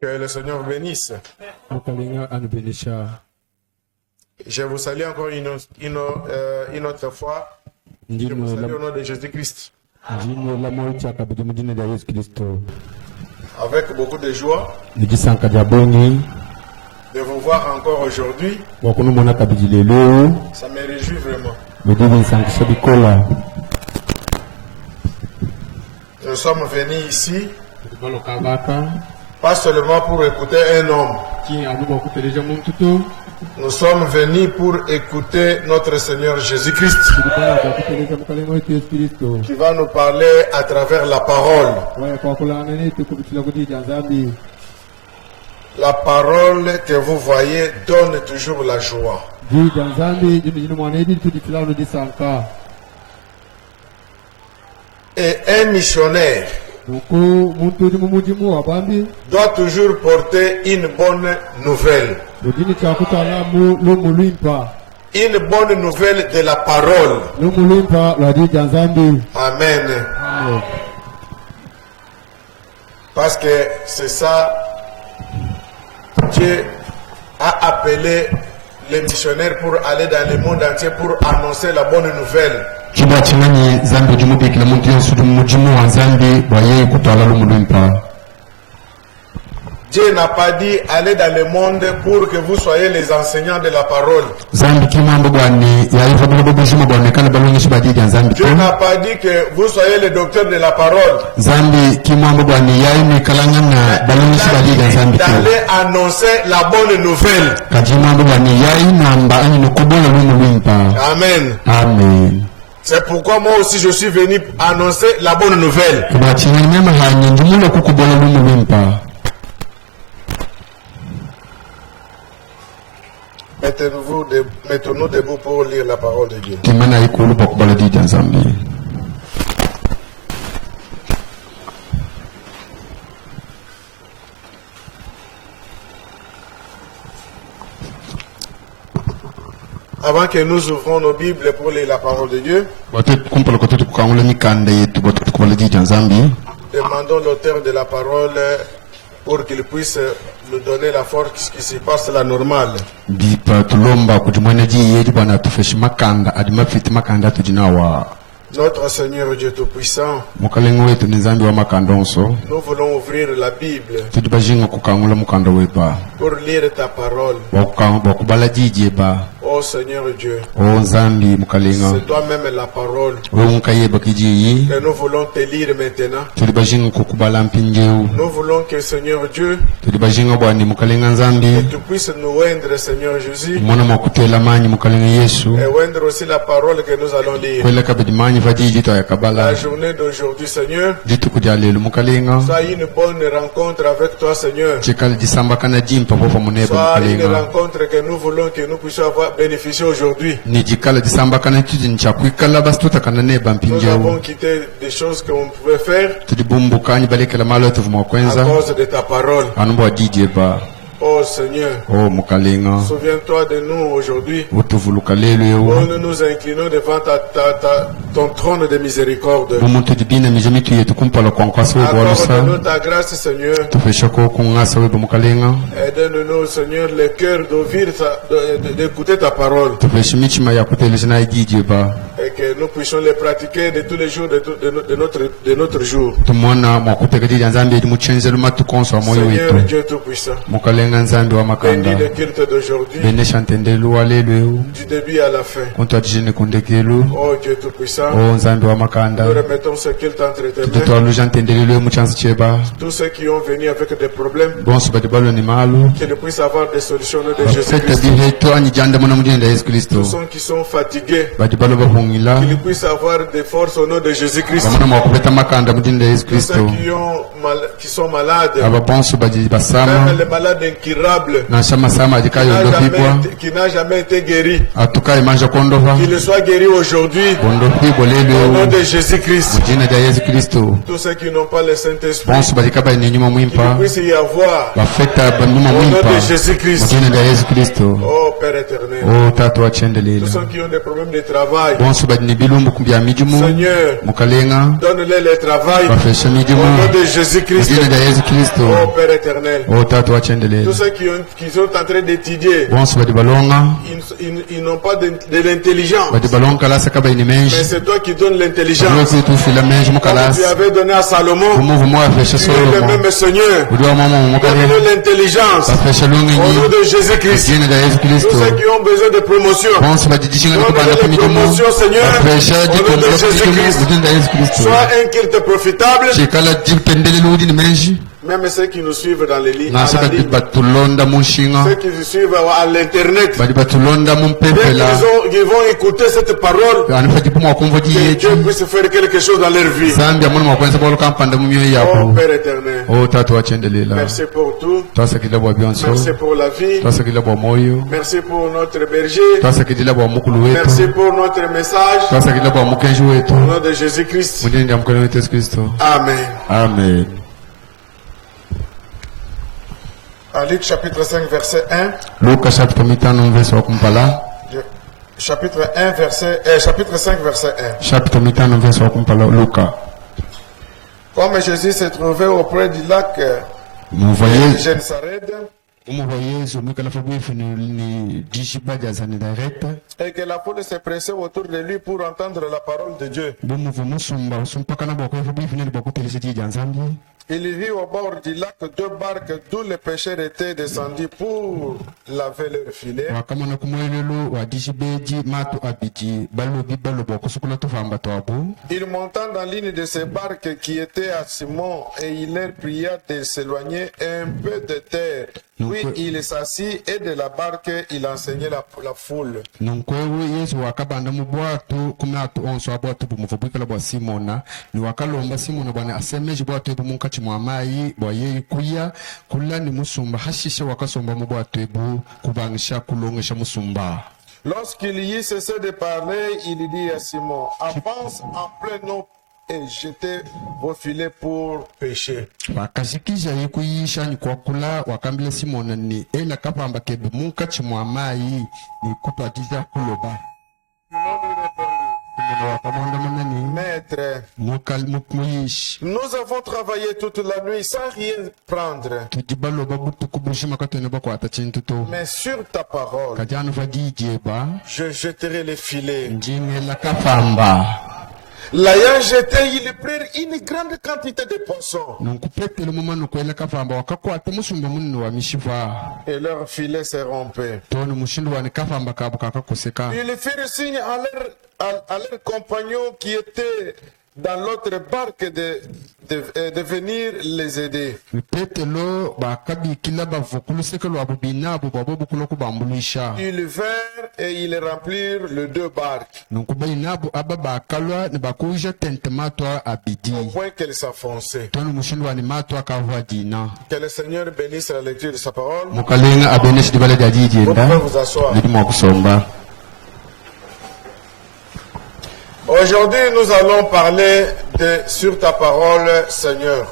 Que le Seigneur vous bénisse. Je vous salue encore une autre fois. Je vous salue au nom de Jésus-Christ. Avec beaucoup de joie de vous voir encore aujourd'hui. Ça me réjouit vraiment. Nous sommes venus ici pas seulement pour écouter un homme. Nous sommes venus pour écouter notre Seigneur Jésus-Christ qui va nous parler à travers la parole. La parole que vous voyez donne toujours la joie. Et un missionnaire doit toujours porter une bonne nouvelle. Une bonne nouvelle de la parole. Amen. Parce que c'est ça, Dieu a appelé les missionnaires pour aller dans le monde entier pour annoncer la bonne nouvelle. Dieu n'a pas dit aller dans le monde pour que vous soyez les enseignants de la parole. Dieu n'a pas dit que vous soyez les docteurs de la parole. D'aller annoncer la bonne nouvelle. Amen. Amen. C'est pourquoi moi aussi je suis venu annoncer la bonne nouvelle. Mettons-nous debout pour lire la parole de Dieu. Avant que nous ouvrons nos Bibles pour lire la parole de Dieu, demandons l'auteur de la parole pour qu'il puisse nous donner la force qui se passe la normale. Notre Seigneur Dieu Tout-Puissant, nous voulons ouvrir la Bible pour lire ta parole. Oh Seigneur Dieu, c'est toi-même la parole que nous voulons te lire maintenant. Nous voulons que Seigneur Dieu, que tu puisses nous oindre Seigneur Jésus et oindre aussi la parole que nous allons lire. La journée d'aujourd'hui Seigneur, soit une bonne rencontre avec toi Seigneur. Soit une rencontre que nous voulons que nous puissions avoir bénéficié aujourd'hui. Nous avons quitté des choses qu'on pouvait faire à cause de ta parole. Oh Seigneur, souviens-toi de nous aujourd'hui. Nous nous inclinons devant ton trône de miséricorde. Accorde-nous ta grâce Seigneur. Aide-nous Seigneur le cœur d'écouter ta parole. Et que nous puissions les pratiquer de tous les jours de notre jour. Seigneur Dieu Tout-Puissant, bénis le culte d'aujourd'hui, du début à la fin. Oh Dieu Tout-Puissant, nous remettons ce culte entre tes mains. Tous ceux qui ont venu avec des problèmes, qu'ils puissent avoir des solutions de Jésus-Christ. Tous ceux qui sont fatigués, qu'ils puissent avoir des forces au nom de Jésus-Christ. Tous ceux qui sont malades, même les malades incurables, qui n'a jamais été guéri, qu'il soit guéri aujourd'hui au nom de Jésus-Christ. Tous ceux qui n'ont pas le Saint-Esprit, qu'il puisse y avoir au nom de Jésus-Christ. Oh Père éternel, tous ceux qui ont des problèmes de travail, Seigneur, donne-les le travail au nom de Jésus-Christ. Oh Père éternel, tous ceux qui sont en train d'étudier, ils n'ont pas de l'intelligence, mais c'est toi qui donnes l'intelligence. Comme tu avais donné à Salomon, tu es le même Seigneur. Donne-nous l'intelligence au nom de Jésus-Christ. Tous ceux qui ont besoin de promotion, donne-les promotion, Seigneur, au nom de Jésus-Christ. Sois un culte profitable. Même ceux qui nous suivent dans les lignes, ceux qui nous suivent à l'internet, ils vont écouter cette parole, que Dieu puisse faire quelque chose dans leur vie. Oh Père éternel, merci pour tout, merci pour la vie, merci pour notre berger, merci pour notre message, au nom de Jésus-Christ. Amen. Amen. À Luc chapitre 5 verset 1. Chapitre 5 verset 1. Comme Jésus se trouvait auprès du lac de Gensaret, et que la foule se pressait autour de lui pour entendre la parole de Dieu. Il vit au bord du lac 2 barques d'où les pêcheurs étaient descendus pour laver leurs filets. Il monta dans l'une de ces barques qui était à Simon et il leur pria de s'éloigner un peu de terre. Puis il s'assit et de la barque il enseignait la foule. Lorsqu'il y eut cessé de parler, il dit à Simon, avance en pleine eau et jetez vos filets pour pêcher. Maître, nous avons travaillé toute la nuit sans rien prendre. Mais sur ta parole, je jeterai les filets. L'ayant jeté, ils prirent une grande quantité de poissons. Et leur filet se rompait. Ils firent signe à leurs compagnons qui étaient dans l'autre barque de venir les aider. Ils vinrent et ils remplirent les 2 barques. Au point qu'elles s'enfonçaient. Que le Seigneur bénisse la lecture de sa parole. Vous pouvez vous asseoir. Aujourd'hui, nous allons parler de sur ta parole, Seigneur.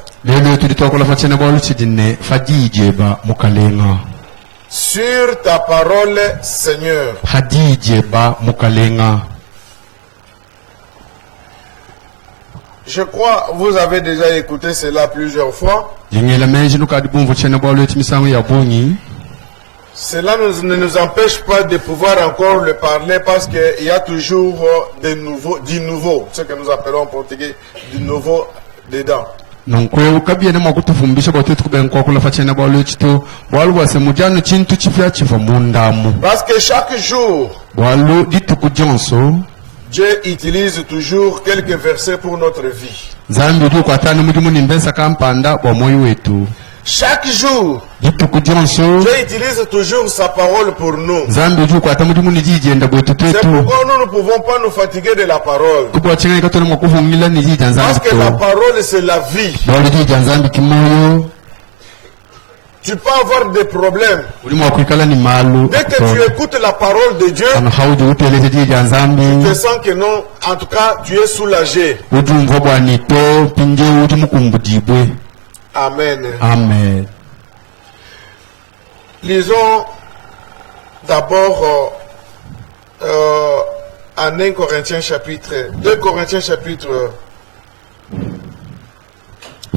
Sur ta parole, Seigneur. Je crois que vous avez déjà écouté cela plusieurs fois. Cela ne nous empêche pas de pouvoir encore le parler parce qu'il y a toujours du nouveau, ce que nous appelons en portugais du nouveau dedans. Parce que chaque jour, Dieu utilise toujours quelques versets pour notre vie. Chaque jour, Dieu utilise toujours sa parole pour nous. C'est pourquoi nous ne pouvons pas nous fatiguer de la parole. Parce que la parole, c'est la vie. Tu peux avoir des problèmes. Dès que tu écoutes la parole de Dieu, tu te sens que non, en tout cas, tu es soulagé. Amen. Amen. Lisons d'abord en en 2 Corinthiens chapitre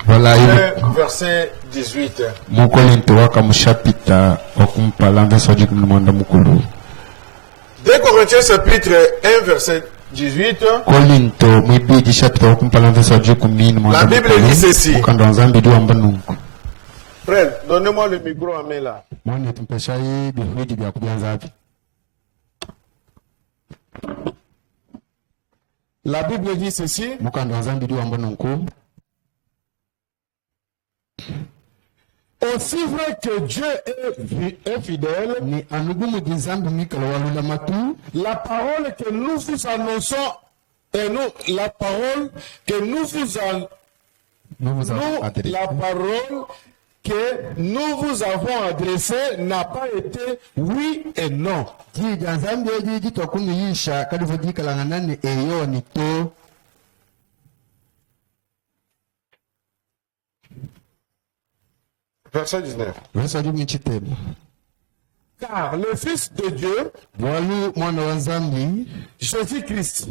1, verset 18. 2 Corinthiens chapitre 1, verset 18. La Bible dit ceci. Frère, donnez-moi le micro à main là. La Bible dit ceci. Aussi vrai que Dieu est fidèle, la parole que nous vous annonçons et la parole que nous vous avons adressée n'a pas été oui et non. Verset 19. Car le Fils de Dieu, Jésus-Christ,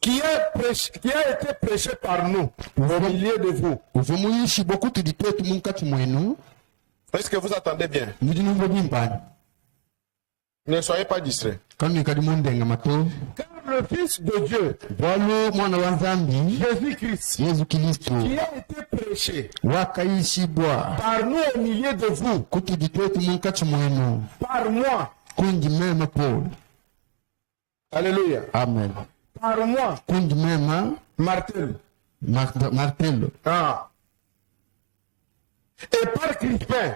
qui a été prêché par nous au milieu de vous. Est-ce que vous attendez bien? Ne soyez pas distraits. Car le Fils de Dieu, Jésus-Christ, qui a été prêché par nous au milieu de vous, par moi. Alléluia. Amen. Par moi. Martel. Ah. Et par Crispin.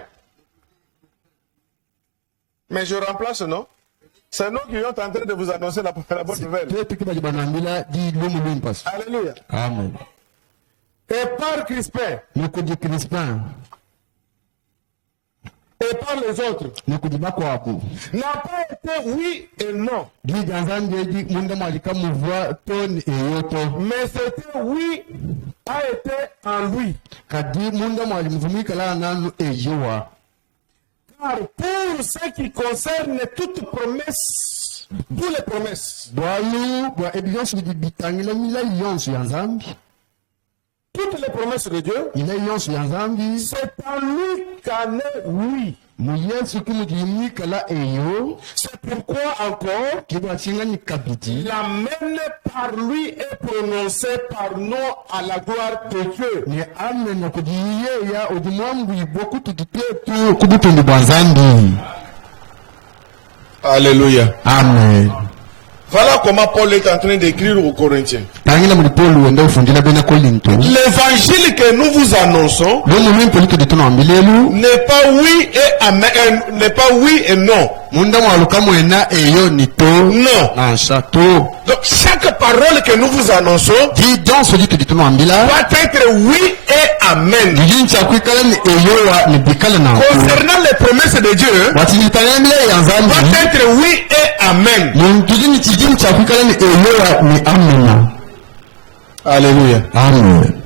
Mais je remplace, non? C'est nous qui sommes en train de vous annoncer la bonne nouvelle. Alléluia. Amen. Et par Crispin. Et par les autres. N'a pas été oui et non. Mais c'était oui a été en lui. Car pour ce qui concerne toute promesse, toutes les promesses, toutes les promesses de Dieu, c'est en lui qu'en est oui. C'est pourquoi encore l'amen par lui est prononcé par nous à la gloire de Dieu. Alléluia. Amen. Voilà comment Paul est en train d'écrire aux Corinthiens. L'évangile que nous vous annonçons n'est pas oui et amen, n'est pas oui et non. Non. Donc chaque parole que nous vous annonçons doit être oui et amen. Concernant les promesses de Dieu, doit être oui et amen. Alléluia. Amen.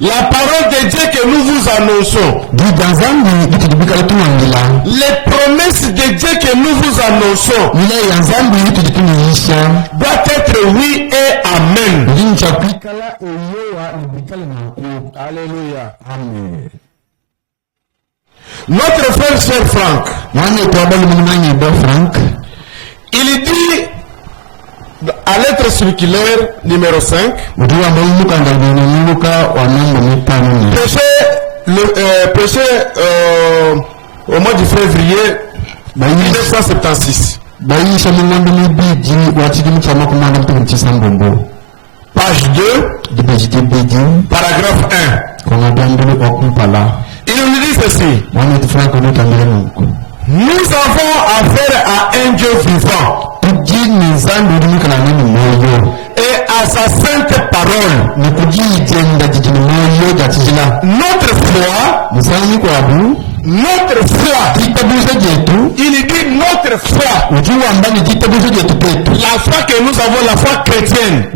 La parole de Dieu que nous vous annonçons, les promesses de Dieu que nous vous annonçons, doit être oui et amen. Alléluia. Amen. Notre frère Sir Frank, il dit à lettre circulaire numéro 5, prêché au mois de février 1976. Page 2, paragraphe 1. Il nous dit ceci. Nous avons affaire à un Dieu vivant et à sa sainte parole. Notre foi, il dit notre foi, la foi que nous avons, la foi chrétienne,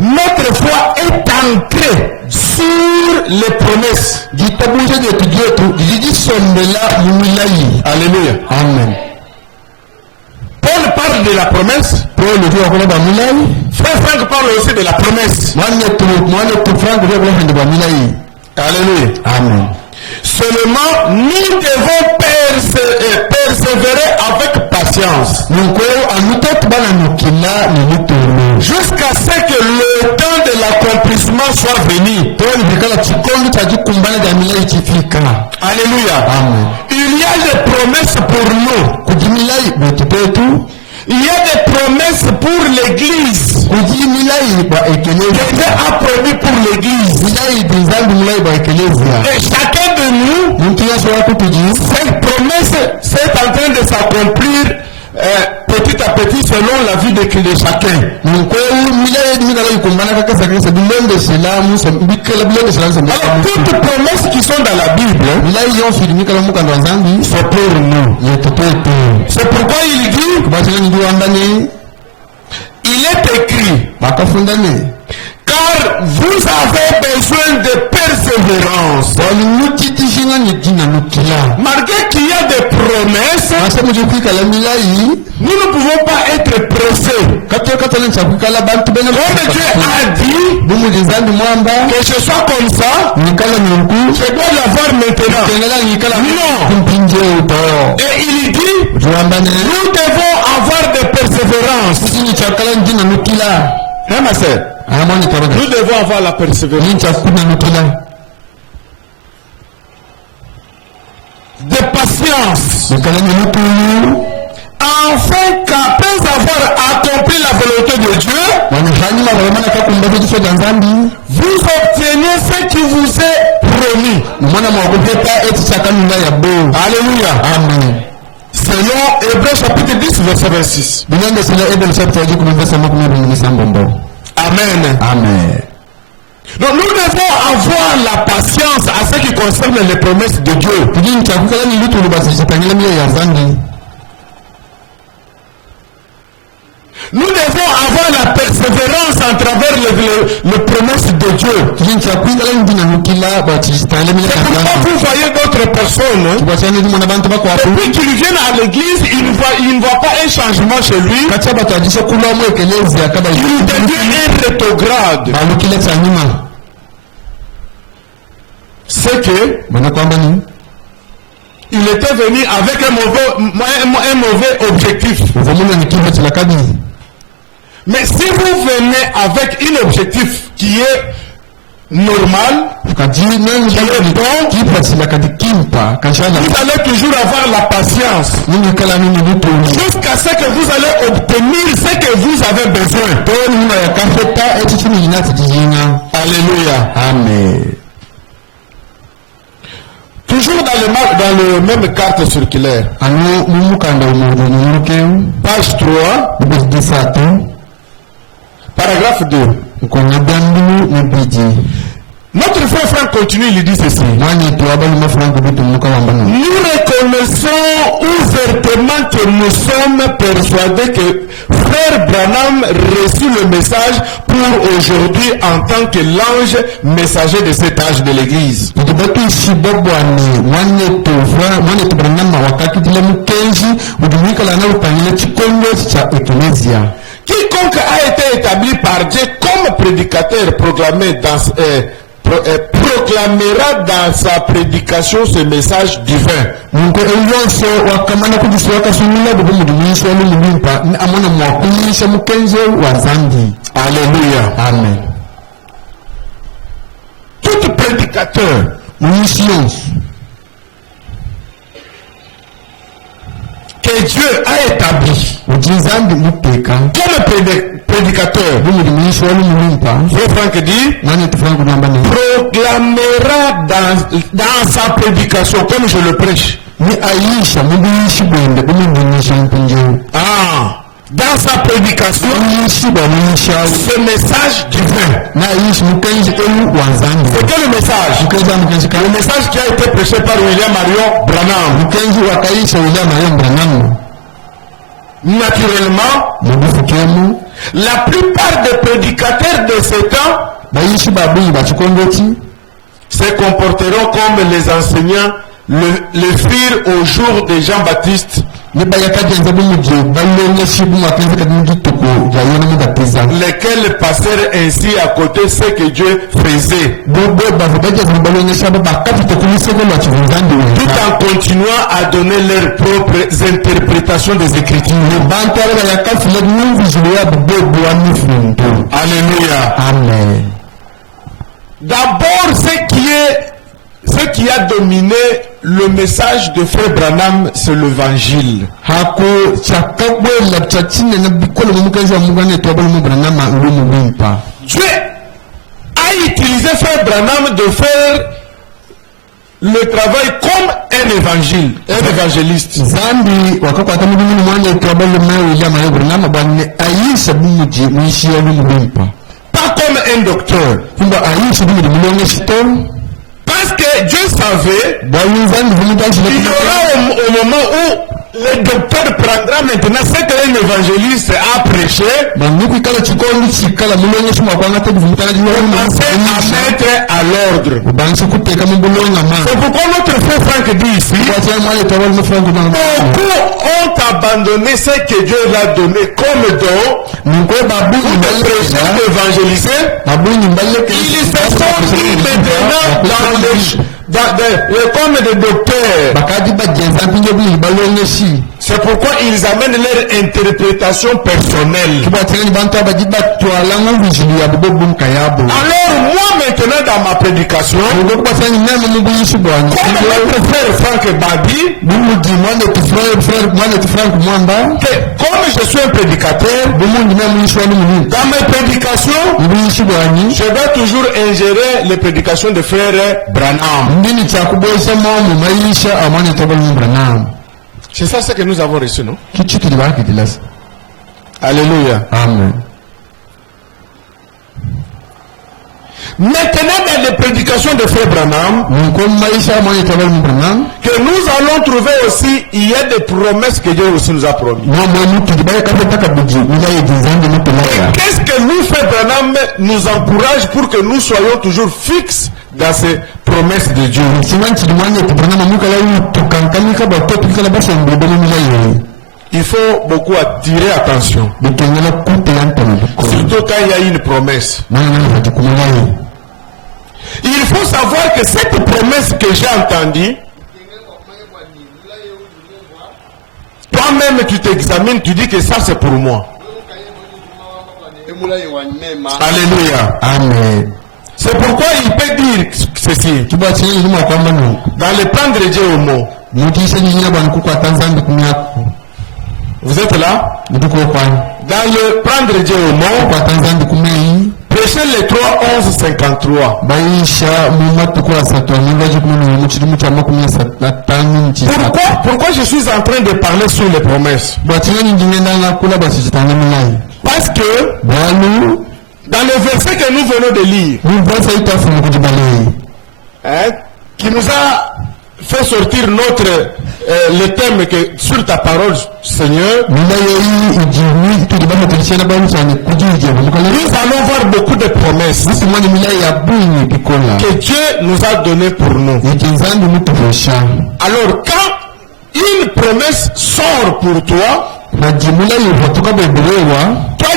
notre foi est ancrée sur les promesses. Alléluia. Amen. la promesse. Frère Franck parle aussi de la promesse. Alléluia. Amen. Seulement, nous devons persévérer avec patience. Jusqu'à ce que le temps de l'accomplissement soit venu. Alléluia. Amen. Il y a des promesses pour nous. Il y a des promesses pour l'église. Dieu a promis pour l'église. Et chacun de nous, cette promesse s'est en train de s'accomplir petit à petit selon la vie de chacun. Alors toutes promesses qui sont dans la Bible, c'est pour nous. C'est pourquoi il dit, il est écrit, car vous avez besoin de persévérance. Malgré qu'il y a des promesses, nous ne pouvons pas être pressés. Comme Dieu a dit que ce soit comme ça, je dois l'avoir maintenant. Non. Et il dit, nous devons avoir de persévérance. Hein, ma sœur? Nous devons avoir la persévérance. De patience. Afin qu'après avoir accompli la volonté de Dieu, vous obteniez ce qui vous est promis. Alléluia. Amen. Selon Hébreux chapitre 10, verset 26. Amen. Amen. Donc nous devons avoir la patience à ce qui concerne les promesses de Dieu. Nous devons avoir la persévérance à travers les promesses de Dieu. C'est pourquoi vous voyez d'autres personnes, depuis qu'ils viennent à l'église, ils ne voient pas un changement chez lui. Il devient un rétrograde. C'est que il était venu avec un mauvais objectif. Mais si vous venez avec un objectif qui est normal, vous allez toujours avoir la patience jusqu'à ce que vous allez obtenir ce que vous avez besoin. Alléluia. Amen. Toujours dans le même carte circulaire. Page 3. Paragraphe 2. Notre frère Franck continue, il dit ceci. Nous reconnaissons ouvertement que nous sommes persuadés que frère Branham reçut le message pour aujourd'hui en tant que l'ange messager de cet âge de l'église. Quiconque a été établi par Dieu comme prédicateur proclamera dans sa prédication ce message divin. Alléluia. Amen. Tout prédicateur, que Dieu a établi comme prédicateur, Frère Franck dit, proclamera dans sa prédication, comme je le prêche. Dans sa prédication, ce message divin. C'est quel message? Le message qui a été prêché par William Marion Branham. Naturellement, la plupart des prédicateurs de ce temps se comporteront comme les enseignants le firent au jour de Jean-Baptiste, lesquels passèrent ainsi à côté ce que Dieu faisait, tout en continuant à donner leurs propres interprétations des Écritures. Alléluia. Amen. D'abord, ce qui a dominé le message de Frère Branham, c'est l'évangile. Dieu a utilisé Frère Branham de faire le travail comme un évangile, un évangéliste. Pas comme un docteur. Parce que Dieu savait qu'il y aura au moment où le docteur prendra maintenant ce qu'un évangéliste a prêché, commencer à mettre à l'ordre. C'est pourquoi notre frère Franck dit ici, beaucoup ont abandonné ce que Dieu leur a donné comme don pour prêcher, évangéliser. Ils se sont mis maintenant comme des docteurs. C'est pourquoi ils amènent leur interprétation personnelle. Alors moi maintenant dans ma prédication, comme notre frère Franck Babi, que comme je suis un prédicateur, dans mes prédications, je dois toujours ingérer les prédications de frère Branham. C'est ça ce que nous avons reçu, non? Alléluia. Amen. Maintenant, dans les prédications de Frère Branham, que nous allons trouver aussi, il y a des promesses que Dieu aussi nous a promis. Et qu'est-ce que nous, Frère Branham, nous encourage pour que nous soyons toujours fixes dans ces promesses de Dieu? Il faut beaucoup attirer attention. Surtout quand il y a une promesse. Il faut savoir que cette promesse que j'ai entendue, toi-même tu t'examines, tu dis que ça c'est pour moi. Alléluia. Amen. C'est pourquoi il peut dire ceci. Dans le prendre Dieu au mot. Vous êtes là? Dans le prendre Dieu au mot, prêchez les 3:11-53. Pourquoi je suis en train de parler sur les promesses? Parce que dans le verset que nous venons de lire, qui nous a fait sortir le thème que sur ta parole, Seigneur, nous allons voir beaucoup de promesses que Dieu nous a données pour nous. Alors quand une promesse sort pour toi, toi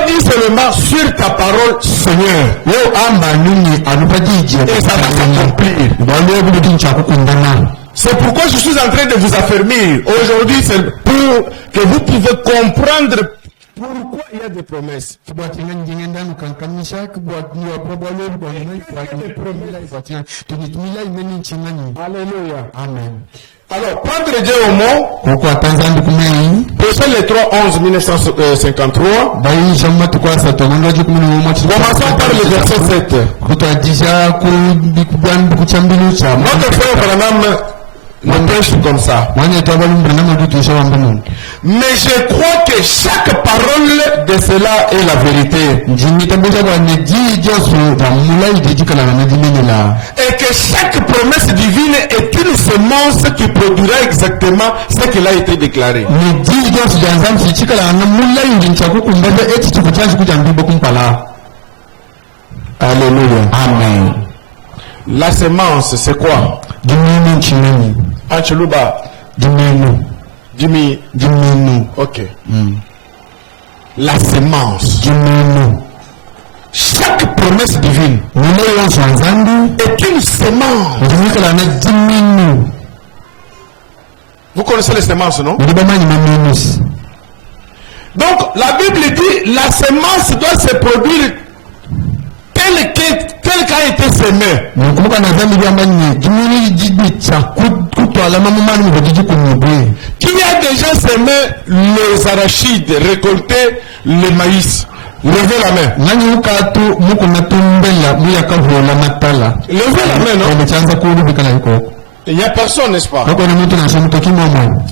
dis seulement sur ta parole, Seigneur, et ça va s'accomplir. C'est pourquoi je suis en train de vous affermir. Aujourd'hui, c'est pour que vous pouvez comprendre pourquoi il y a des promesses. Alléluia. Amen. Alors, prendre Dieu au mot. Prêchez les 3:11-1953. Commençons par le verset 7. Notre frère Branham me prêche comme ça. Mais je crois que chaque parole de cela est la vérité. Et que chaque promesse divine est une semence qui produira exactement ce qu'il a été déclaré. Alléluia. Amen. La semence, c'est quoi? Dimenu chimeni. Ancheluba. Dimenu. Dimi. Dimenu. Ok. La sémence. Dimenu. Chaque promesse divine est une sémence. Vous connaissez les sémences, non? Donc, la Bible dit la sémence doit se produire telle qu'a été sémée. Qui a déjà semé les arachides, récolté le maïs? Levez la main. Levez la main, non? Il n'y a personne, n'est-ce pas?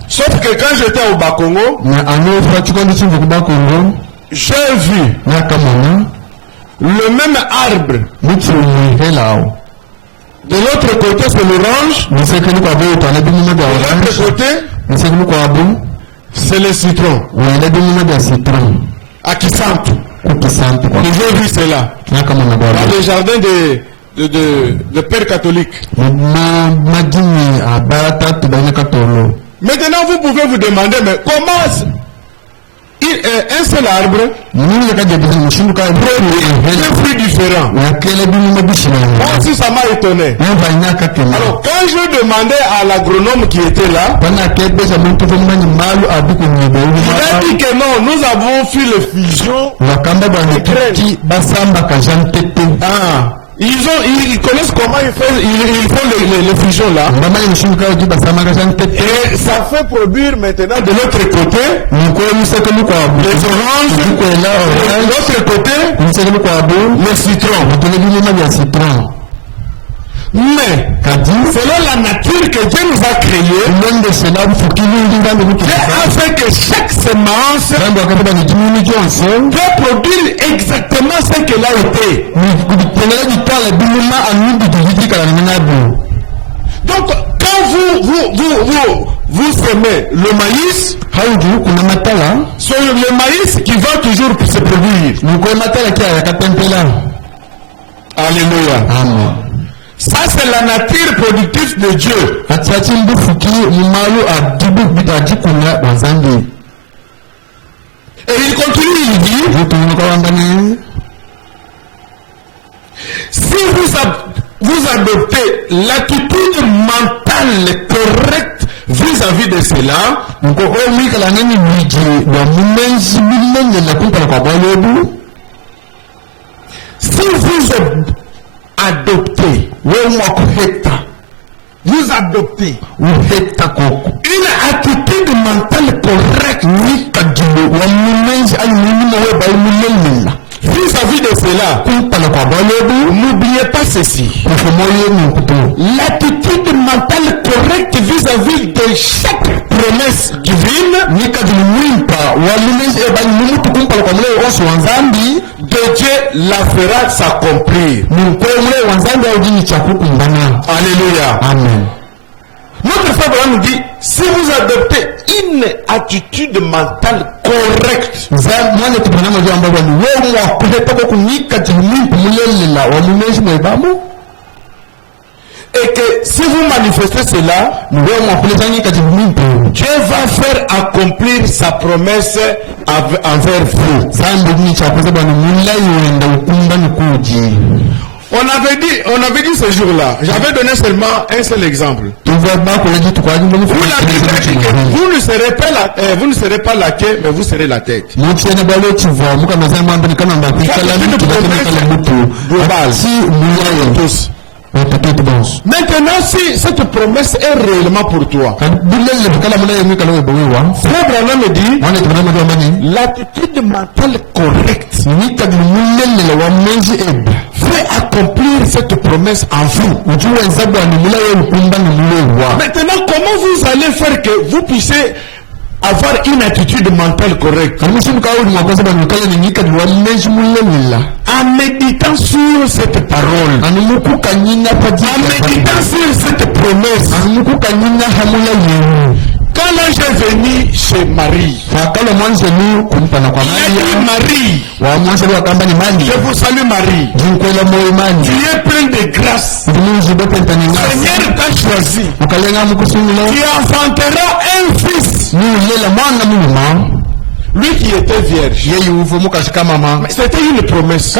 Sauf que quand j'étais au Bas-Congo, j'ai vu le même arbre. De l'autre côté, c'est l'orange. De l'autre côté, c'est le citron. À Kisantu. J'ai vu cela. Dans le jardin de pères catholiques. Maintenant, vous pouvez vous demander, mais comment un seul arbre produit des fruits différents? Moi aussi, ça m'a étonné. Alors, quand je demandais à l'agronome qui était là, il a dit que non, nous avons fait le fusion. Ils connaissent comment ils font les fusions là. Et ça fait produire maintenant de l'autre côté les oranges, de l'autre côté le citron. Mais, selon la nature que Dieu nous a créée, Dieu a fait que chaque semence peut produire exactement ce qu'elle a été. Donc, quand vous semez le maïs, c'est le maïs qui va toujours se produire. Alléluia. Amen. Ça, c'est la nature productive de Dieu. Et il continue, il dit, si vous adoptez l'attitude mentale correcte vis-à-vis de cela, si vous adoptez, vous adoptez une attitude mentale correcte vis-à-vis de cela, n'oubliez pas ceci. L'attitude mentale correcte vis-à-vis de chaque promesse divine de Dieu la fera s'accomplir. Alléluia. Amen. Notre frère nous dit, si vous adoptez une attitude mentale correcte, et que si vous manifestez cela, Dieu va faire accomplir sa promesse envers vous. On avait dit ce jour-là, j'avais donné seulement un seul exemple. Vous ne serez pas la queue, mais vous serez la tête. C'est une globale. Tous. Maintenant, si cette promesse est réellement pour toi, Frère Branham me dit, l'attitude mentale correcte fait accomplir cette promesse en vous. Maintenant, comment vous allez faire que vous puissiez avoir une attitude mentale correcte? En méditant sur cette parole, en méditant sur cette promesse, Quand l'ange est venu chez Marie, il a dit Marie, je vous salue Marie, tu es pleine de grâce, Seigneur t'a choisi, tu enfanteras un fils. Lui qui était vierge, c'était une promesse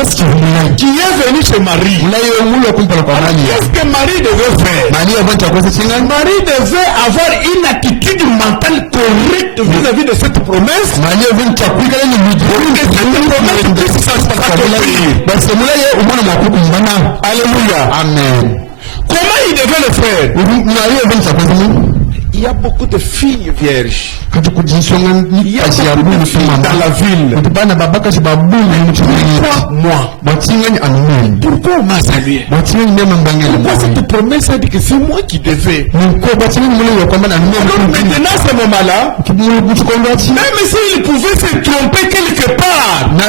qui est venu chez Marie. Qu'est-ce que Marie devait faire? Marie devait avoir une attitude mentale correcte vis-à-vis de cette promesse. Alléluia. Amen. Comment il devait le faire? Il y a beaucoup de filles vierges. Il y a beaucoup de filles dans la ville. Pourquoi on m'a salué? Pourquoi cette promesse a dit que c'est moi qui devais? Alors maintenant, à ce moment-là, même s'il pouvait se tromper quelque part, il ne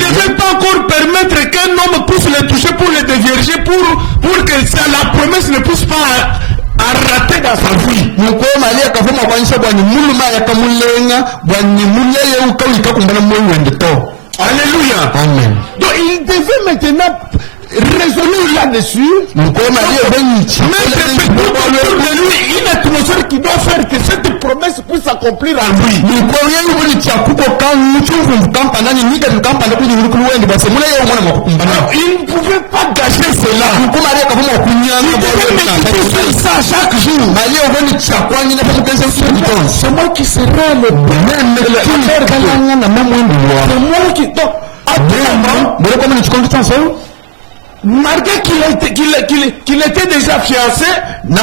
devait pas encore permettre qu'un homme puisse le toucher pour le dévierger, pour que la promesse ne puisse pas a raté dans sa vie. Alléluia. Amen. Donc il devait maintenant raisonner là-dessus. Mettre autour de lui une atmosphère qui doit faire que cette promesse puisse s'accomplir en lui. Il ne pouvait pas gâcher cela. Il devait faire ça chaque jour. C'est moi qui serai le bonheur. C'est moi qui... Donc, à tout moment, malgré qu'il était déjà fiancé, il ne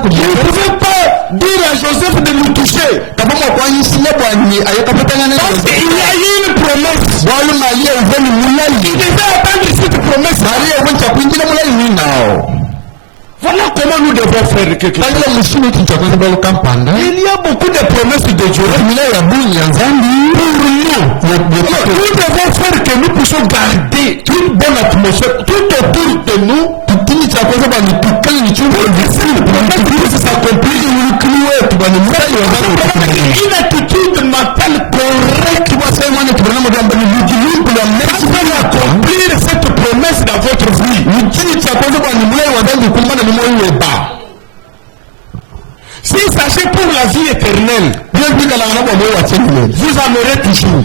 pouvait pas dire à Joseph de nous toucher. Parce qu'il y a eu une promesse. Il devait attendre cette promesse. Voilà comment nous devons faire quelque chose. Il y a beaucoup de promesses de Dieu. Nous devons faire que nous puissions garder une bonne atmosphère tout autour de nous. Une attitude mentale correcte pour accomplir cette promesse dans votre vie. S'il s'agit pour la vie éternelle, vous en aurez toujours.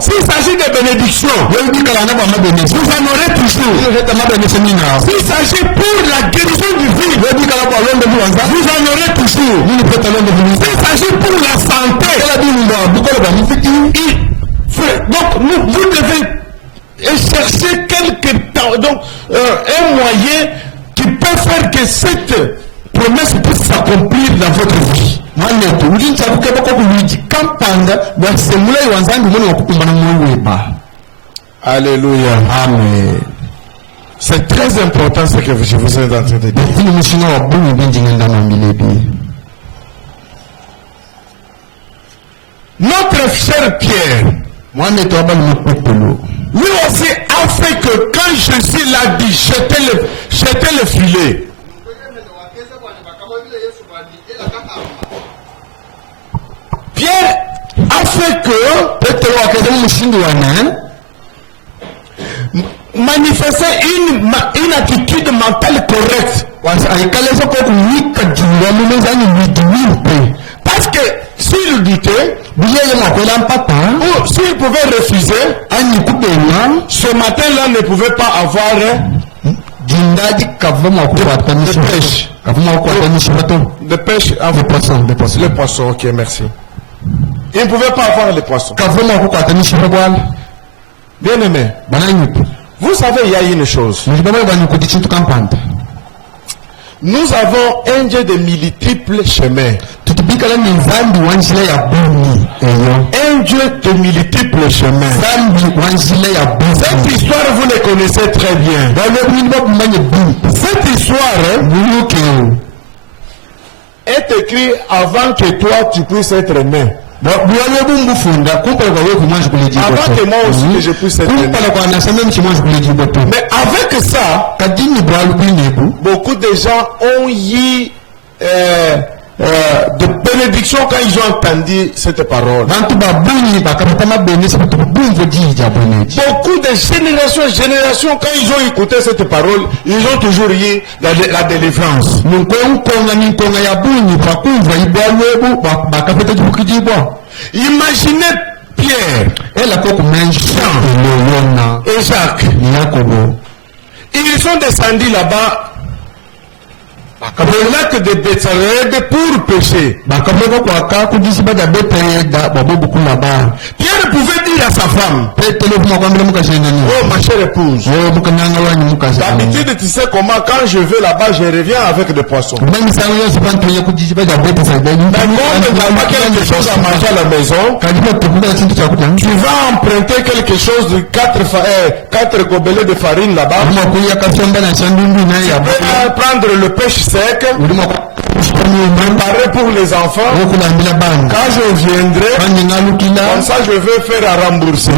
S'il s'agit de bénédiction, vous en aurez toujours. S'il s'agit pour la guérison du vie, vous en aurez toujours. S'il s'agit pour la santé, donc vous devez chercher quelque temps, donc un moyen qui peut faire que cette promesse puisse s'accomplir dans votre vie. Alléluia. Amen. C'est très important ce que je vous ai en train de dire. Notre cher Pierre, lui aussi a fait que quand Jésus l'a dit, jetez le filet. Pierre a fait que manifester une attitude mentale correcte. Parce que s'il doutait, ou s'il pouvait refuser, ce matin-là ne pouvait pas avoir de pêche. Le poisson, ok, merci. Il ne pouvait pas avoir les poissons. Bien aimé, vous savez, il y a une chose. Nous avons un Dieu de multiples chemins. Un Dieu de multiples chemins. Cette histoire, vous la connaissez très bien. Cette histoire est écrite avant que toi tu puisses être né. Avant que moi aussi que je puisse être. Mais avec ça, beaucoup de gens ont eu de bénédiction quand ils ont entendu cette parole. Beaucoup de générations, quand ils ont écouté cette parole, ils ont toujours eu la délivrance. Imaginez Pierre, Jean et Jacques. Ils sont descendus là-bas au lac de Bethsaïde pour pécher. Pierre pouvait dire à sa femme, oh ma chère épouse, d'habitude tu sais comment quand je vais là-bas je reviens avec des poissons. Mais comme il n'y a pas quelque chose à manger à la maison, tu vas emprunter quelque chose de 4 gobelets de farine là-bas, prendre le pêche sec, préparer pour les enfants. Quand je viendrai, comme ça je vais faire à rembourser.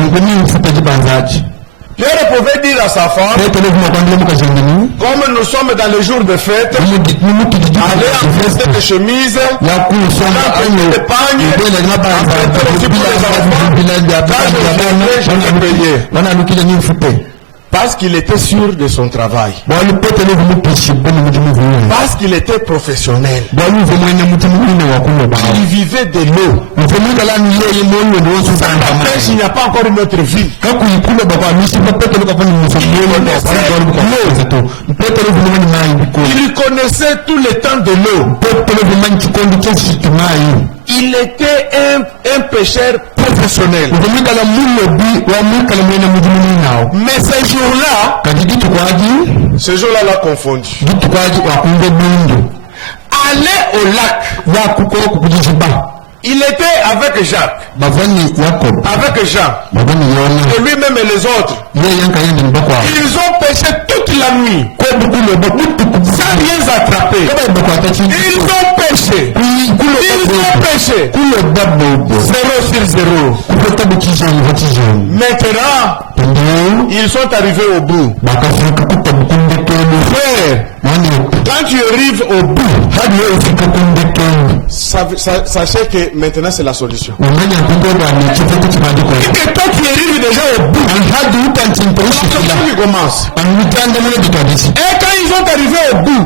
Pierre pouvait dire à sa femme, comme nous sommes dans le jour de fête, aller en veste de chemise, de pagne, aussi pour les enfants. Quand je viendrai, je vais payer. Parce qu'il était sûr de son travail. Parce qu'il était professionnel. Il vivait de l'eau. Sans la pêche, il n'y a pas encore une autre vie. Il connaissait tout le temps de l'eau. Il était un pêcheur professionnel. Mais ce jour-là l'a confondu. Aller au lac. Il était avec Jacques, avec Jean, et lui-même et les autres. Ils ont pêché toute la nuit, sans rien attraper. Ils ont pêché, 0 sur 0. Maintenant, ils sont arrivés au bout. Frère, quand tu arrives au bout, sachez que maintenant c'est la solution. Et que toi tu arrives déjà au bout, tu commences. Et quand ils sont arrivés au bout,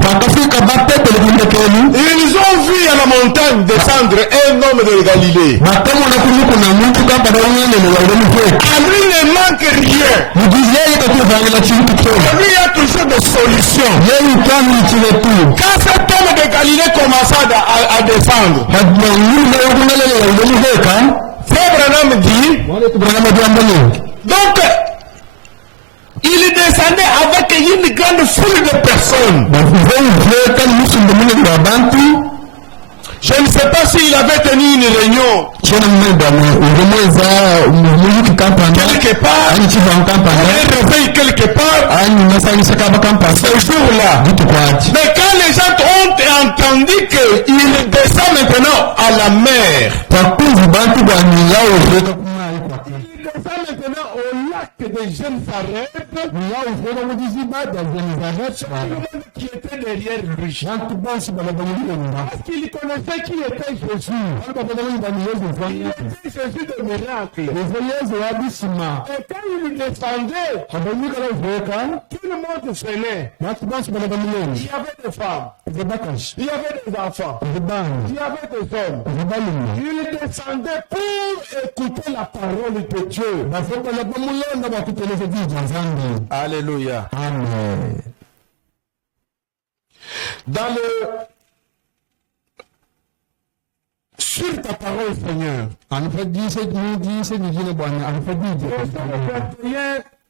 ils ont vu à la montagne descendre un homme de Galilée. À lui ne manque rien. À lui il y a toujours des solutions. Quand cet homme de Galilée commença à descendre, Frère Branham dit, donc il descendait avec une grande foule de personnes. Je ne sais pas s'il avait tenu une réunion quelque part, un réveil quelque part, ce jour-là. Mais quand les gens ont entendu qu'il descend maintenant à la mer, il descend maintenant au lac de Gennesaret, qui était derrière lui. Parce qu'il connaissait qui était Jésus. Il était Jésus de miracle. Et quand il descendait, tout le monde venait. Il y avait des femmes, il y avait des enfants, il y avait des hommes. Il descendait pour écouter la parole de Dieu. Alléluia. Amen. Sur ta parole, Seigneur.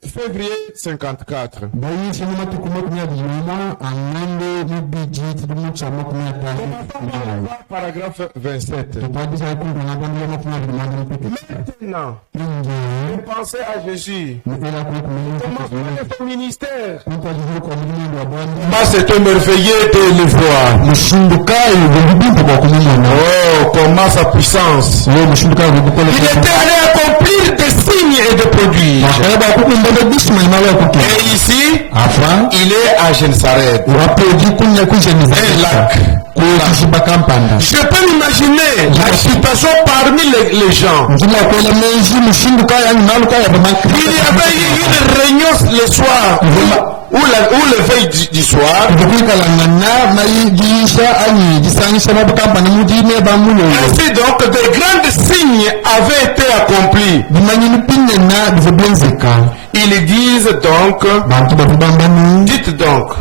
Février 54. Paragraphe 27. Maintenant, pensez à Jésus. Comment faire son ministère? C'est un merveilleux de le voir. Oh, comment tellement sa puissance. Il était allé accomplir des signes et des prodiges. Et ici, il est à Gensaret. Un lac. Je peux m'imaginer la situation parmi les gens. Il y avait une réunion le soir ou le veille du soir. Ainsi donc, des grands signes avaient été accomplis. Ils disent donc, dites donc,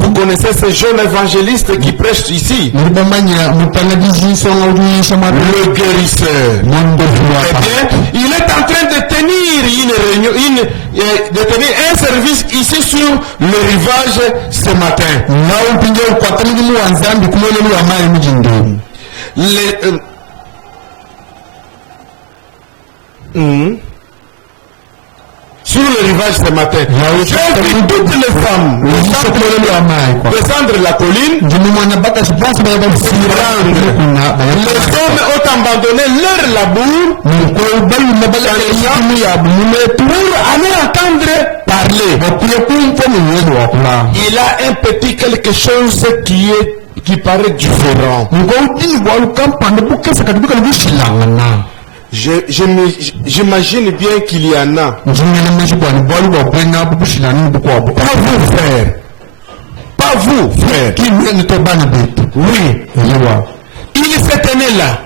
vous connaissez ce jeune évangéliste qui prêche ici, le guérisseur. Eh bien, il est en train de tenir une réunion, de tenir un service ici sur le rivage ce matin. Sur le rivage ce matin, j'ai vu toutes les femmes descendre la colline. Les hommes ont abandonné leur labour pour aller entendre parler. Il a un petit quelque chose qui paraît différent. J'imagine bien qu'il y en a. Pas vous, frère. Oui. Il s'est tenu là.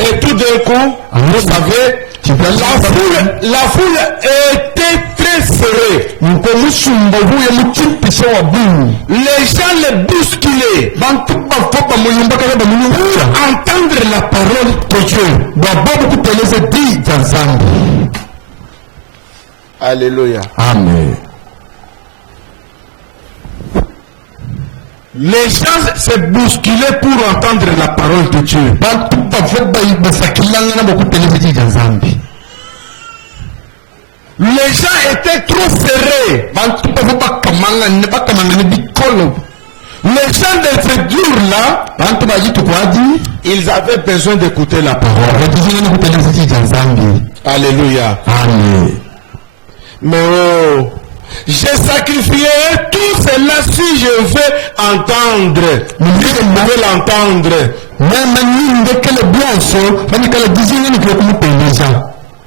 Et tout d'un coup, vous savez, la foule était très serrée. Les gens les bousculaient pour entendre la parole de Dieu. Alléluia. Amen. Les gens se bousculaient pour entendre la parole de Dieu. Les gens étaient trop serrés. Les gens de ce jour-là, ils avaient besoin d'écouter la parole. Alléluia. Amen. Mais oh, j'ai sacrifié tout cela si je veux entendre. Si je pouvais l'entendre.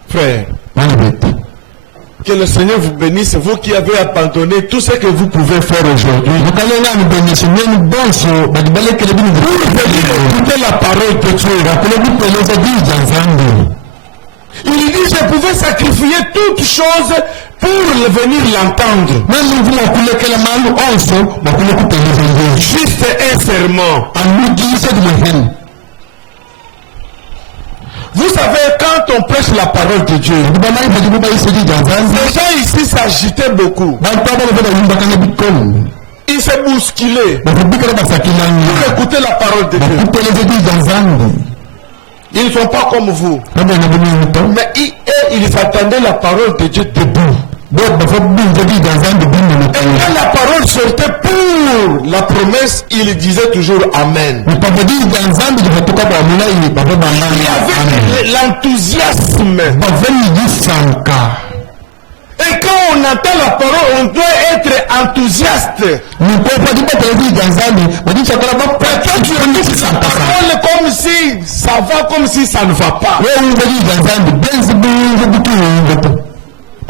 Frère, que le Seigneur vous bénisse, vous qui avez abandonné tout ce que vous pouvez faire aujourd'hui. Pour venir écouter la parole de Dieu. Il dit, je pouvais sacrifier toutes choses pour venir l'entendre. Juste un serment. Vous savez, quand on prêche la parole de Dieu, les gens ici s'agitaient beaucoup. Ils se bousculaient pour écouter la parole de Dieu. Ils ne sont pas comme vous. Mais ils attendaient la parole de Dieu debout. Et quand la parole sortait pour la promesse, il disait toujours Amen. Il y avait l'enthousiasme. Et quand on entend la parole, on doit être enthousiaste. Quand tu écoutes la parole comme si ça va, comme si ça ne va pas.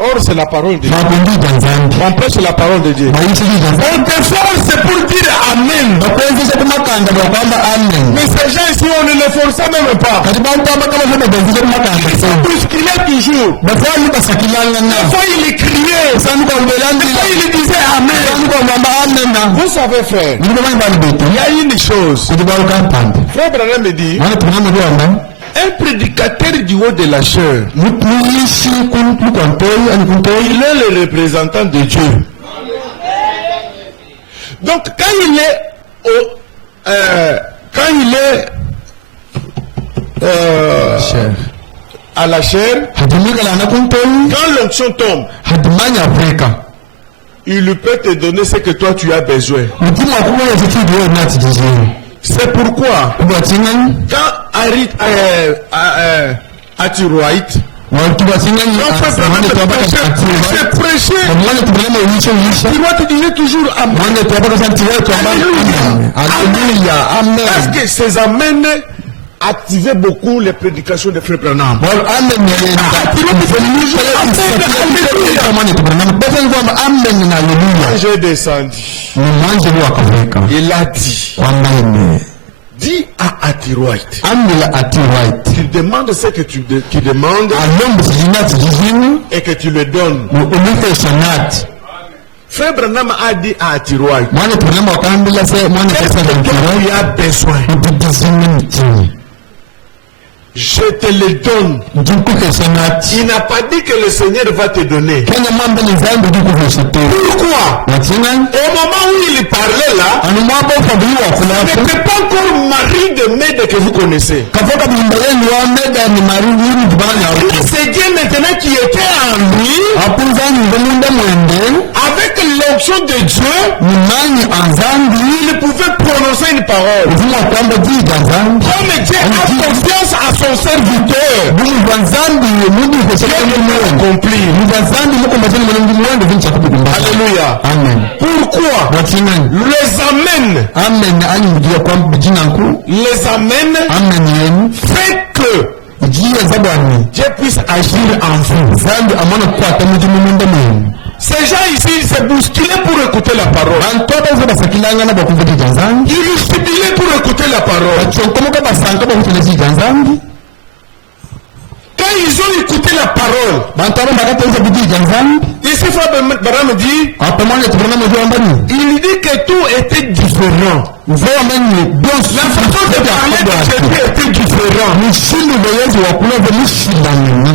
Or, c'est la parole de Dieu. On prêche la parole de Dieu. On te force pour dire Amen. Mais ces gens ici, on ne les forçait même pas. Ils se bousculaient toujours. Des fois, ils criaient. Des fois, ils disaient Amen. Vous savez, frère, il y a une chose. Frère Branham me dit, un prédicateur du haut de la chair, il est le représentant de Dieu. Donc quand il est à la chair, quand l'onction tombe, il peut te donner ce que toi tu as besoin. C'est pourquoi quand Atiroite c'est prêché. Tu te disais toujours Amen. Alléluia. Amen. Parce que ces Amen activaient beaucoup les prédications de Frère Branham. J'ai descendu. Il a dit. Dis à Atiroite. Tu demandes ce que tu demandes et que tu le donnes. Frère Branham a dit à Atiroite. Il a besoin. Je te le donne. Il n'a pas dit que le Seigneur va te donner. Pourquoi? Au moment où il parlait là, ce n'était pas encore Marie de Mède que vous connaissez. C'est Dieu maintenant qui était en lui. Avec l'onction de Dieu, il pouvait prononcer une parole. Comme Dieu a confiance à son serviteur, Dieu accompli. Alléluia. Amen. Pourquoi? Les amène fait que Dieu puisse agir en vous. Ces gens ici se bousculaient pour écouter la parole. Ils jubilaient pour écouter la parole. Quand ils ont écouté la parole, ici Frère Branham dit, il dit que tout était différent. La façon de parler de Jésus était différent.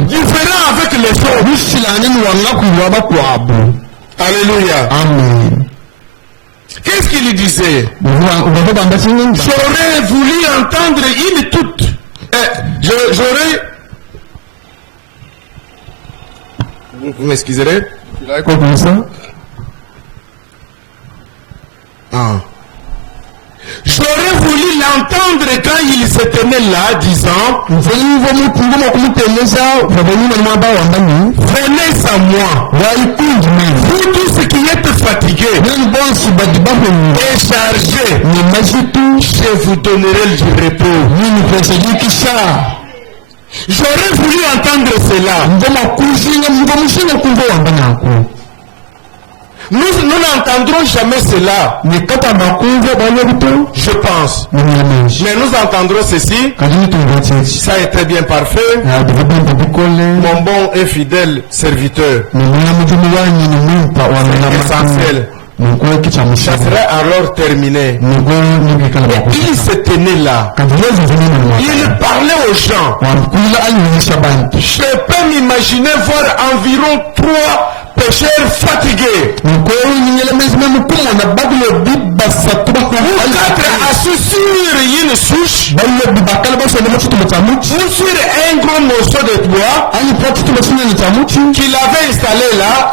Différent avec les autres. Alléluia. Amen. Qu'est-ce qu'il disait? J'aurais voulu entendre une toute. J'aurais. Vous m'excuserez? J'aurais voulu l'entendre quand il se tenait là, disant, venez à moi, vous tous qui êtes fatigués et chargés, je vous donnerai du repos. J'aurais voulu entendre cela. Nous n'entendrons jamais cela. Je pense. Mais nous entendrons ceci. Ça est très bien parfait. Mon bon et fidèle serviteur. Essentiel. Ça serait alors terminé. Il se tenait là. Il parlait aux gens. Je peux m'imaginer voir environ 3 pécheurs fatigués. Ou 4 assis sur une souche. Ou sur un gros morceau de bois qu'il avait installé là.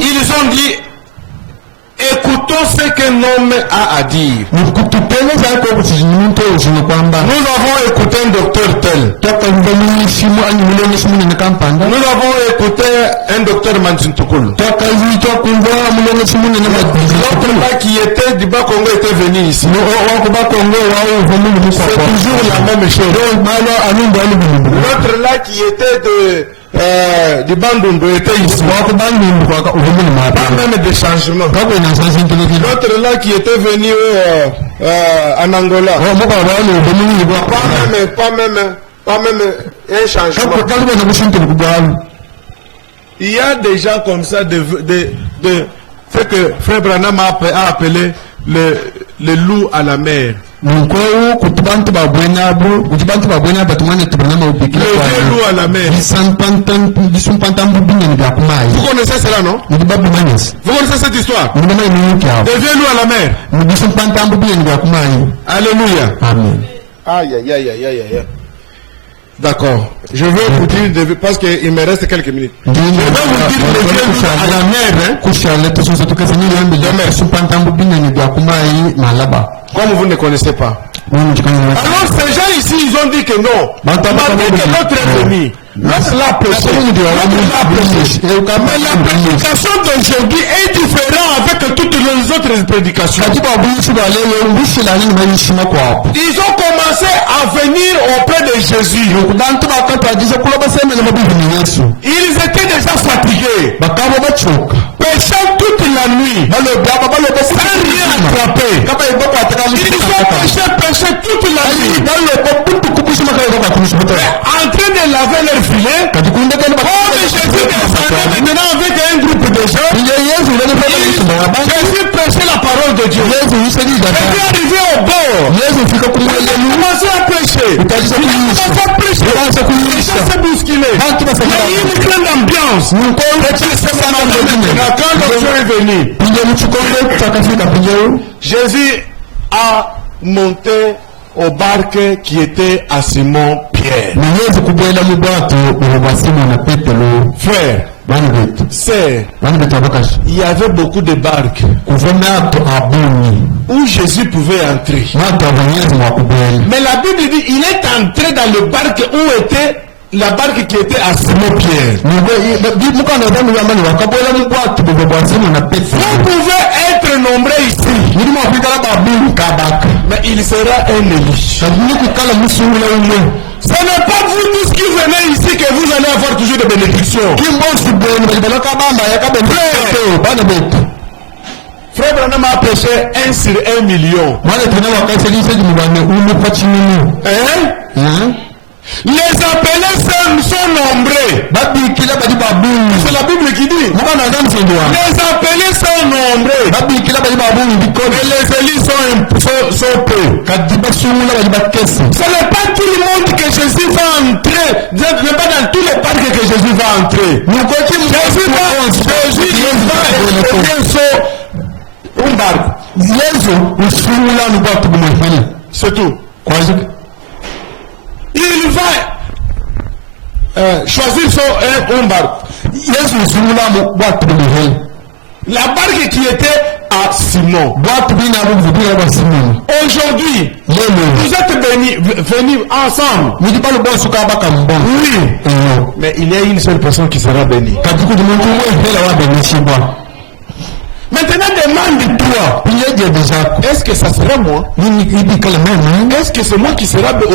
Ils ont dit, écoutons ce qu'un homme a à dire. Nous avons écouté un docteur tel. Nous avons écouté un docteur Manjintukul. L'autre là qui était du Bas-Congo était venu ici. C'est toujours la même chose. L'autre là qui était du Bandundu était ici. Pas même de changement. L'autre là qui était venu en Angola. Pas même un changement. Il y a des gens comme ça ce que Frère Branham a appelé le loup à la mer. Le vieux loup à la mer. Vous connaissez cela, non? Vous connaissez cette histoire? Le vieux loup à la mer. Alléluia. Amen. Aïe, aïe, aïe, aïe, aïe. D'accord. Je veux vous dire, parce qu'il me reste quelques minutes. Je veux vous dire à la mer. Comme vous ne connaissez pas. Alors ces gens ici, ils ont dit que non. Malgré que l'autre est venu. L'autre l'a prêché. Mais la prédication d'aujourd'hui est différente avec toutes les autres prédications. Ils ont commencé à venir auprès de Jésus. Ils étaient déjà fatigués. Péchant toute la nuit. Sans rien attraper. Ils ont péché toute la nuit. En train de laver leur filet. Jésus maintenant avec un groupe de gens. Jésus prêchait la parole de Dieu. Jésus arrivé au bord. Il a commencé à prêcher. Il a commencé à prêcher. Les gens se bousculaient. Il y a eu une grande ambiance. Quand l'onction est venu, Jésus a monté au barque qui était à Simon-Pierre. Frère, sœur, il y avait beaucoup de barques où Jésus pouvait entrer. Mais la Bible dit il est entré dans le barque où était la barque qui était à Simon-Pierre. Vous pouvez être nombreux ici. Mais il sera un Élie. Ce n'est pas vous tous qui venez ici que vous allez avoir toujours des bénédictions. Frère Branham a prêché 1 sur 1 million. Les appelés sont nombreux. C'est la Bible qui dit. Les appelés sont nombreux. Et les élus sont peu. Ce n'est pas tout le monde que Jésus va entrer. Ce n'est pas dans tous les parcs que Jésus va entrer. Jésus va une barque. C'est tout. Il va choisir son barque. La barque qui était à Simon. Aujourd'hui, vous êtes venus ensemble. Oui. Mais il y a une seule personne qui sera bénie. Maintenant, demande-toi. Est-ce que ça sera moi? Est-ce que c'est moi qui sera béni?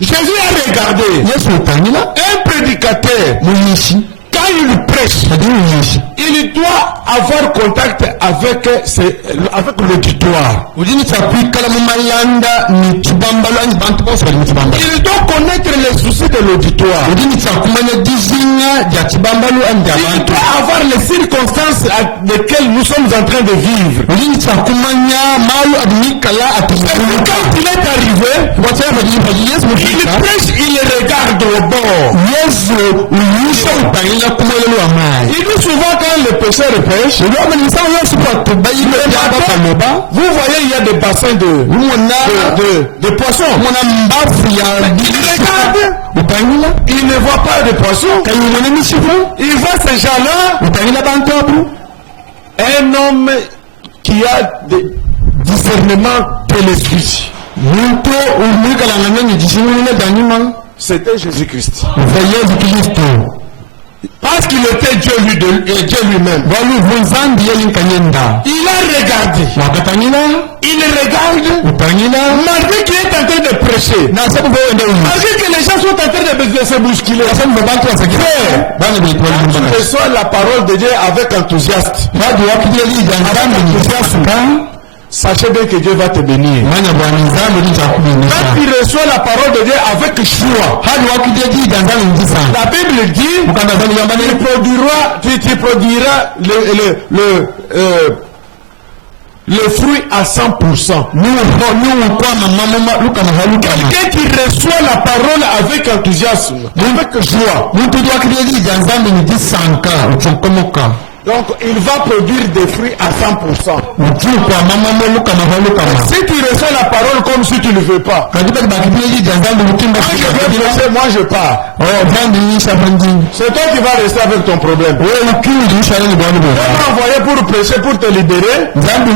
Jésus a regardé un prédicateur. Quand il prêche, il doit avoir contact avec l'auditoire. Il doit connaître les soucis de l'auditoire. Il doit avoir les circonstances dans lesquelles nous sommes en train de vivre. Quand il est arrivé, il prêche, il regarde au bord. Il dit souvent quand le pécheur pêche, vous voyez il y a des bassins de poissons. Il regarde, il ne voit pas de poissons. Il voit ces gens-là, un homme qui a des discernements de l'esprit. C'était Jésus-Christ. Parce qu'il était Dieu lui-même. Il a regardé. Il regarde. Malgré qu'il est en train de prêcher. Malgré que les gens sont en train de se bousculer. Tu reçois la parole de Dieu avec enthousiasme. Sachez bien que Dieu va te bénir. Quand tu reçois la parole de Dieu avec joie, la Bible dit tu produiras le fruit à 100%. Quelqu'un qui reçoit la parole avec enthousiasme, avec joie, Donc il va produire des fruits à 100%. Si tu reçois la parole comme si tu ne veux pas, moi je vais moi je pars. C'est toi qui vas rester avec ton problème. On m'a envoyé pour prêcher, pour te libérer. Le diable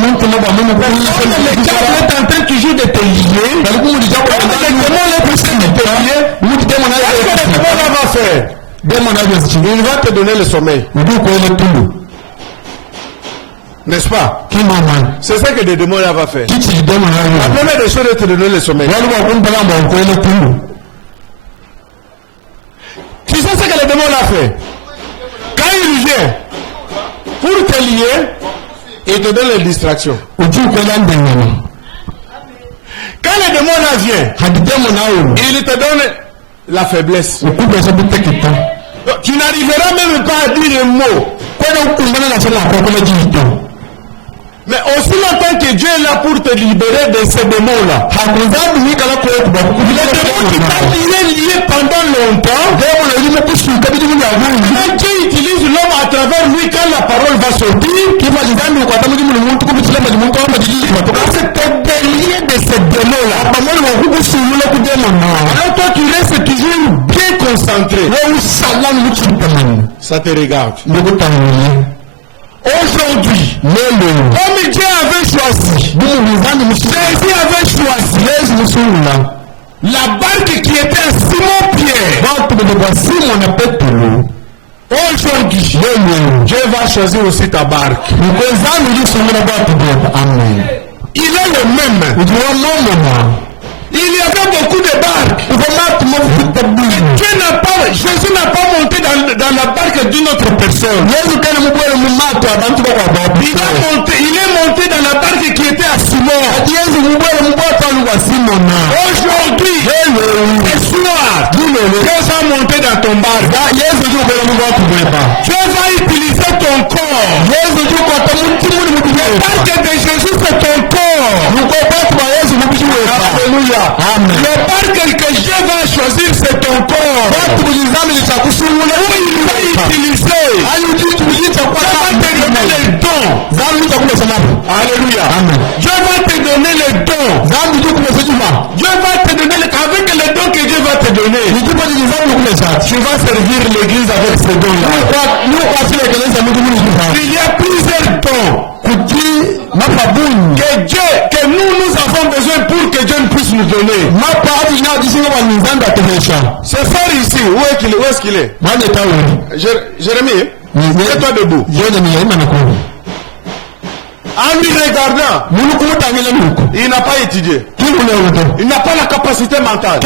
est en train toujours de te lier. Il va te donner le sommeil. N'est-ce pas? C'est ça que les démons là va faire. La première des choses est de te donner le sommeil. Tu sais ce que les démons là fait? Quand il vient pour te lier, il te donne les distractions. Quand les démons là viennent, il te donne la faiblesse. Tu n'arriveras même pas à dire un mot. Mais aussi longtemps que Dieu est là pour te libérer de ces démons-là. Les démons qui t'ont lié pendant longtemps. Quand Dieu utilise l'homme à travers lui, quand la parole va sortir, c'est te délier de ces démons-là. Alors toi tu restes toujours bien concentré. Ça te regarde. Aujourd'hui, comme Dieu avait choisi, Jésus avait choisi la barque qui était à Simon-Pierre. Aujourd'hui, Dieu va choisir aussi ta barque. Il est le même. Il y avait beaucoup de barques. Jésus n'a pas monté dans la barque d'une autre personne. Il est monté dans la barque qui était à Simon. Aujourd'hui, ce soir, Dieu va monter dans ton barque. Dieu va utiliser ton corps. La barque de Jésus, c'est ton corps. Alléluia. Amen. Le barque que Dieu va choisir, c'est ton corps. Où il va utiliser. Dieu va te donner les dons. Alléluia. Amen. Dieu va te donner les dons. Dieu va te donner avec les dons que Dieu va te donner. Tu vas servir l'église avec ces dons-là. Il y a plusieurs dons. Que nous avons besoin pour que Dieu puisse nous donner. Ce frère ici, où est-ce qu'il est? Jérémie, mets-toi debout. En lui regardant, il n'a pas étudié. Il n'a pas la capacité mentale. En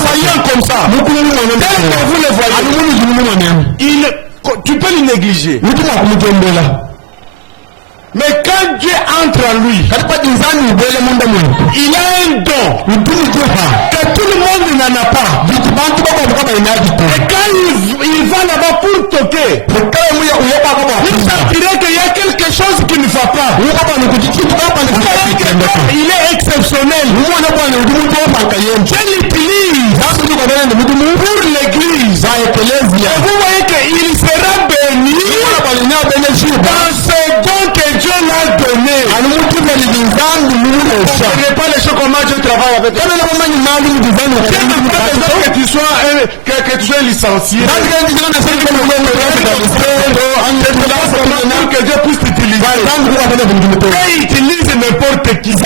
voyant comme ça, tel que vous le voyez, tu peux le négliger. Mais quand Dieu entre en lui, il a un don que tout le monde n'en a pas. Et quand il va là-bas pour toquer, il sentirait qu'il y a quelque chose qui ne va pas. Il est exceptionnel. Dieu l'utilise pour l'église. Et vous voyez qu'il sera béni dans ce don que Dieu l'a donné. Je ne connais pas les choses comment Dieu travaille avec toi. Dieu n'a pas besoin que tu sois licencié. Que Dieu puisse t'utiliser. Quand il utilise n'importe qui, tu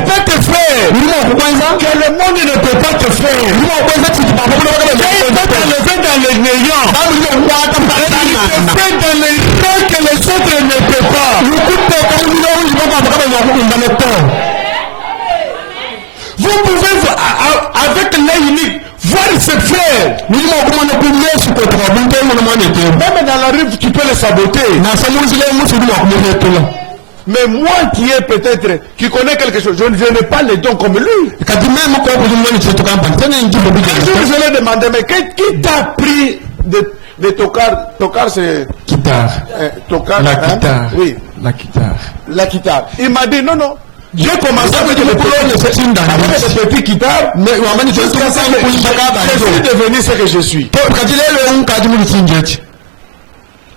peux te faire que le monde ne peut pas te faire. Il peut t'enlever dans les néants. Il fait dans les gens que les autres ne peuvent pas. Vous pouvez avec l'œil unique voir ses frères. Même dans la rue, tu peux les saboter. Mais moi qui est peut-être, qui connais quelque chose, je n'ai pas les dons comme lui. Un jour je lui ai demandé, mais qui t'a appris de tocar c'est... Guitare. Tocar, la guitare. Oui. La guitare. La guitare. Il m'a dit, non. Dieu commençait avec les petits guitares, mais je suis devenu ce que je suis.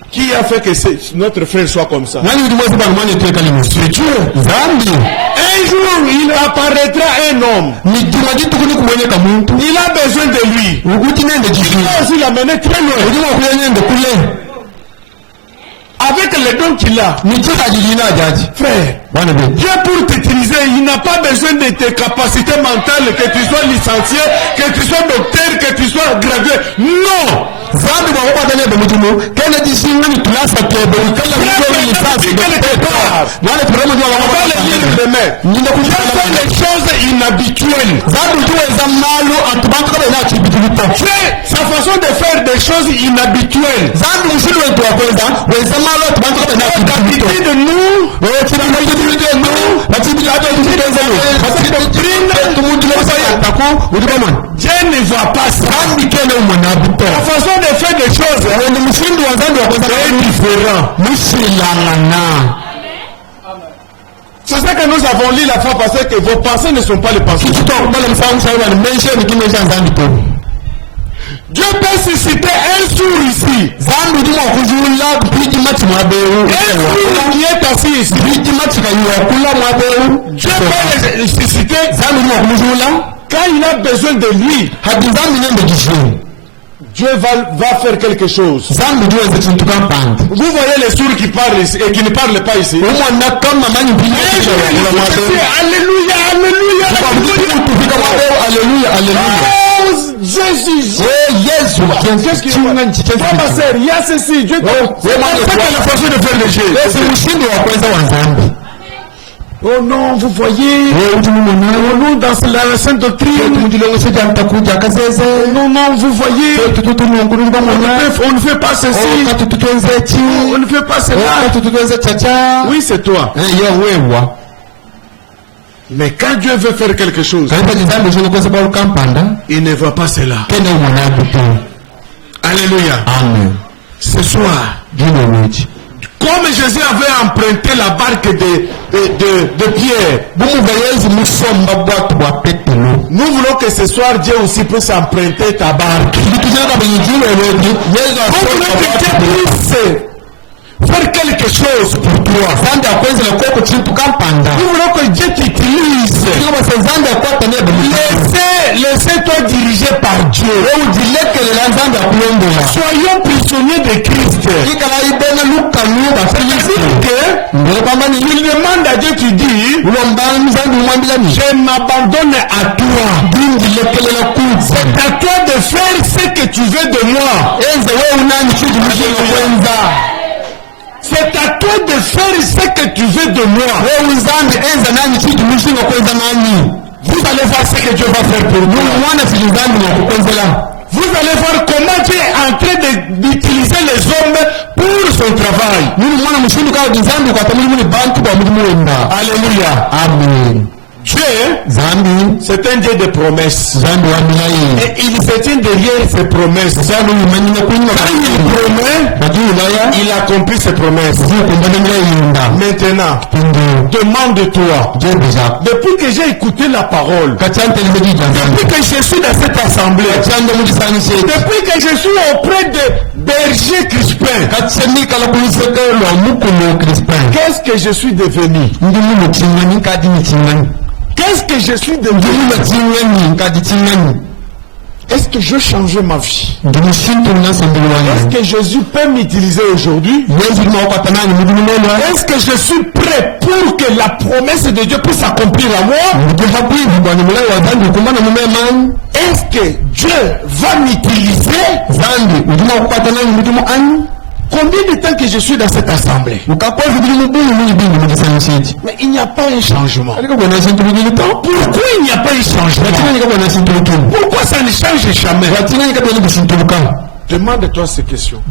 Qui a fait que notre frère soit comme ça? C'est Dieu. Un jour, il apparaîtra un homme. Il a besoin de lui. Il va aussi l'amener très loin. Avec les dons qu'il a, frère, Dieu pour t'utiliser, il n'a pas besoin de tes capacités mentales, que tu sois licencié, que tu sois docteur, que tu sois gradué. Non! Les choses inhabituelles. Sa façon de faire des choses inhabituelles. D'habitude de nous, Dieu ne voit pas ça. La façon de faire des choses est différente. C'est ça que nous avons lu la fois passée, que vos pensées ne sont pas les pensées. Dieu peut susciter un sourd ici. Un sourd qui est assis ici. Dieu peut le susciter quand il a besoin de lui. Dieu va faire quelque chose. Vous voyez les sourds qui parlent ici et qui ne parlent pas ici. Alléluia, alléluia, alléluia, alléluia. Jésus, qu'est-ce qu'il y a? Ma sœur, il y a ceci. Dieu c'est la façon de faire les jeux. Oh non, vous voyez, nous dans la sainte doctrine. Non, non, vous voyez, on ne fait pas ceci, on ne fait pas cela. Oui, c'est toi. Mais quand Dieu veut faire quelque chose, il ne voit pas cela. Alléluia. Amen. Ce soir, comme Jésus avait emprunté la barque de Pierre, nous voulons que ce soir Dieu aussi puisse emprunter ta barque. Faire quelque chose pour toi. Nous voulons que Dieu t'utilise. Laissez-toi diriger par Dieu. Soyons prisonniers de Christ. Il demande à Dieu, tu dis, je m'abandonne à toi. C'est à toi de faire ce que tu veux de moi. C'est à toi de faire ce que tu veux de moi. Vous allez voir ce que Dieu va faire pour nous. Vous allez voir comment Dieu est en train d'utiliser les hommes pour son travail. Alléluia. Amen. Dieu, c'est un Dieu de promesses. Et il se tient derrière ses promesses. Quand il promet, il accomplit ses promesses. Maintenant, demande-toi, depuis que j'ai écouté la parole, depuis que je suis dans cette assemblée, depuis que je suis auprès de Berger Crispin, qu'est-ce que je suis devenu? Qu'est-ce que je suis devenu? Est-ce que je change ma vie? Est-ce que Jésus peut m'utiliser aujourd'hui? Est-ce que je suis prêt pour que la promesse de Dieu puisse s'accomplir à moi? Est-ce que Dieu va m'utiliser? Combien de temps que je suis dans cette assemblée? Mais il n'y a pas un changement. Pourquoi il n'y a pas un changement? Pourquoi ça ne change jamais? Demande-toi ces questions.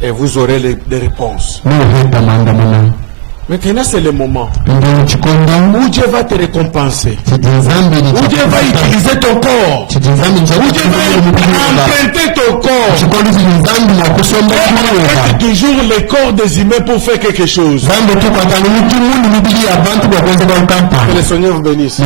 Et vous aurez des réponses. Maintenant, c'est le moment où Dieu va te récompenser, où Dieu va utiliser ton corps, où Dieu va emprunter ton corps. C'est toujours le corps des humains pour faire quelque chose. Que le Seigneur vous bénisse.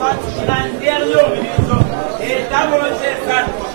Toi, tu es un dernier ministre et ta volonté est faite.